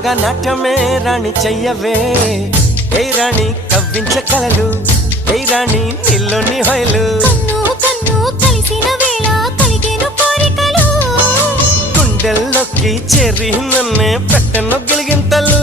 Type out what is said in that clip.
నాగా నాట్యమే రాణి చెయ్యవే ఏ రాణి కవ్వించ కలలు ఏ రాణి నీలోని హొయలు కన్ను కన్ను కలిసిన వేళ కలిగేను కోరికలు గుండెల్లోకి చేరి నన్నే పెట్టను గిలిగింతలు